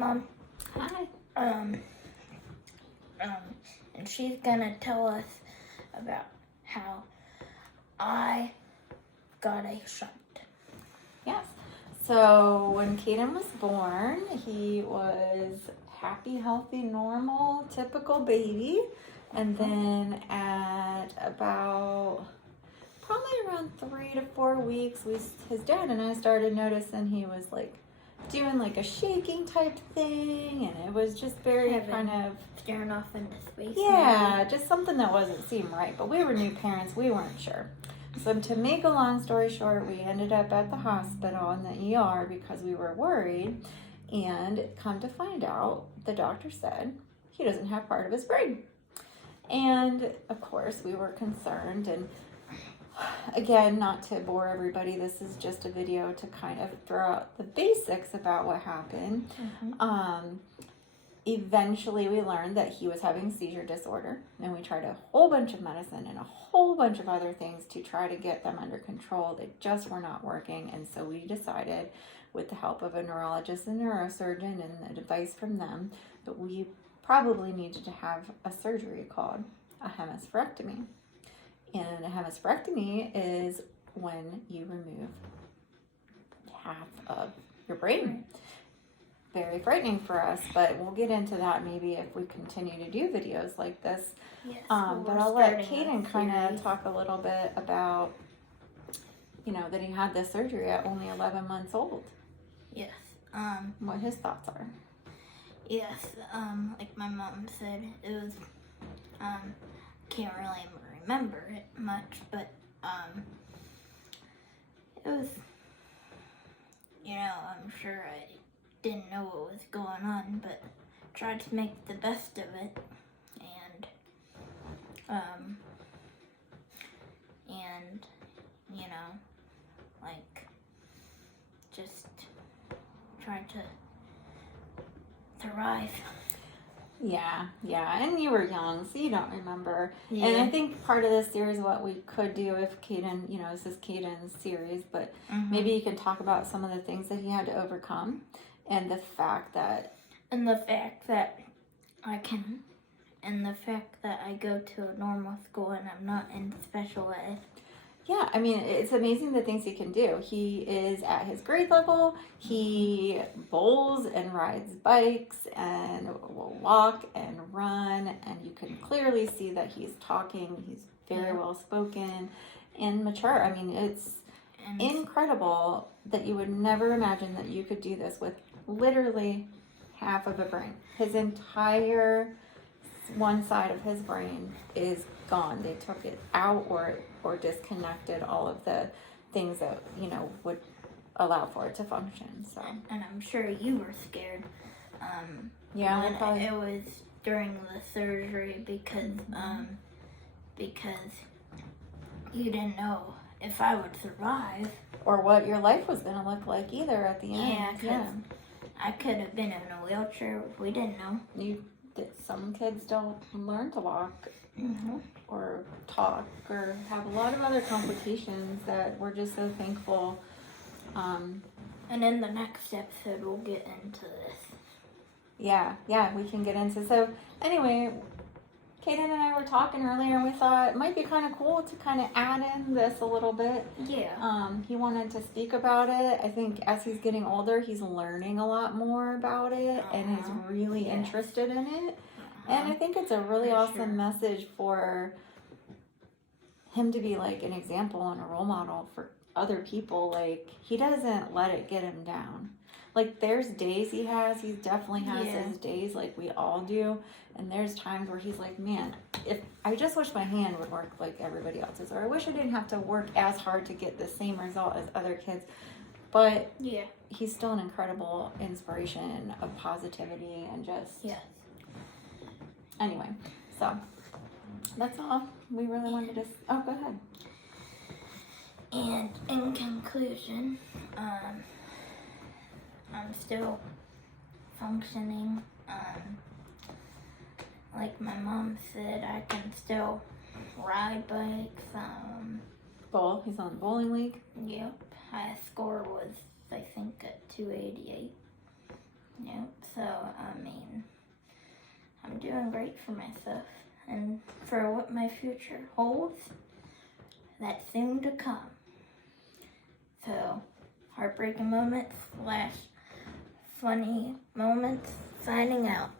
Mom. Hi. And she's gonna tell us about how I got a shunt. Yes. So when Caden was born, he was happy, healthy, normal, typical baby. And then at about probably around 3 to 4 weeks, his dad and I started noticing he was like doing like a shaking type thing, and it was just very kind of staring off into space. Yeah, just something that wasn't seeming right. But we were new parents, we weren't sure. So to make a long story short, we ended up at the hospital in the ER because we were worried, and come to find out, the doctor said he doesn't have part of his brain. And of course we were concerned, and again, not to bore everybody, this is just a video to kind of throw out the basics about what happened. Eventually we learned that he was having seizure disorder, and we tried a whole bunch of medicine and a whole bunch of other things to try to get them under control. They just were not working, and so we decided, with the help of a neurologist and neurosurgeon and advice from them, that we probably needed to have a surgery called a hemispherectomy. And a hemispherectomy is when you remove half of your brain. Very frightening for us, but we'll get into that maybe if we continue to do videos like this. Yes, But I'll let Caden kind of talk a little bit about, that he had this surgery at only 11 months old. Yes. What his thoughts are. Yes. Like my mom said, it was. Can't really remember it much, but it was. I'm sure I didn't know what was going on, but tried to make the best of it, and just tried to thrive. Yeah, and you were young, so you don't remember. Yeah. And I think part of this series, what we could do if Caden, this is Caden's series, but maybe you can talk about some of the things that he had to overcome, and the fact that I go to a normal school and I'm not in special ed. Yeah, I mean, it's amazing the things he can do. He is at his grade level. He bowls and rides bikes and will walk and run, and you can clearly see that he's talking. He's very well spoken and mature. I mean, it's incredible that you would never imagine that you could do this with literally half of a brain. His entire one side of his brain is gone. They took it out or disconnected all of the things that would allow for it to function. So, and I'm sure you were scared. Probably. It was during the surgery because you didn't know if I would survive or what your life was going to look like either at the end. Yeah, I could have been in a wheelchair. We didn't know. Some kids don't learn to walk or talk or have a lot of other complications that we're just so thankful. And in the next episode, we'll get into this. Yeah, we can get into. So anyway, Caden and I were talking earlier, and we thought it might be kind of cool to kind of add in this a little bit. Yeah. He wanted to speak about it. I think as he's getting older, he's learning a lot more about it, and he's really interested in it. And I think it's a really awesome message for him to be like an example and a role model for other people. Like, he doesn't let it get him down. Like, there's days he definitely has his days like we all do. And there's times where he's like, man, if I just wish my hand would work like everybody else's, or I wish I didn't have to work as hard to get the same result as other kids. But he's still an incredible inspiration of positivity and just anyway, so that's all we really wanted to go ahead. And in conclusion, I'm still functioning. Like my mom said, I can still ride bikes. Bowl. He's on the bowling league. Yep. Highest score was, I think, at 288. Yep. So, I mean, I'm doing great for myself. And for what my future holds, that's soon to come. So, heartbreaking moments / funny moments, signing out.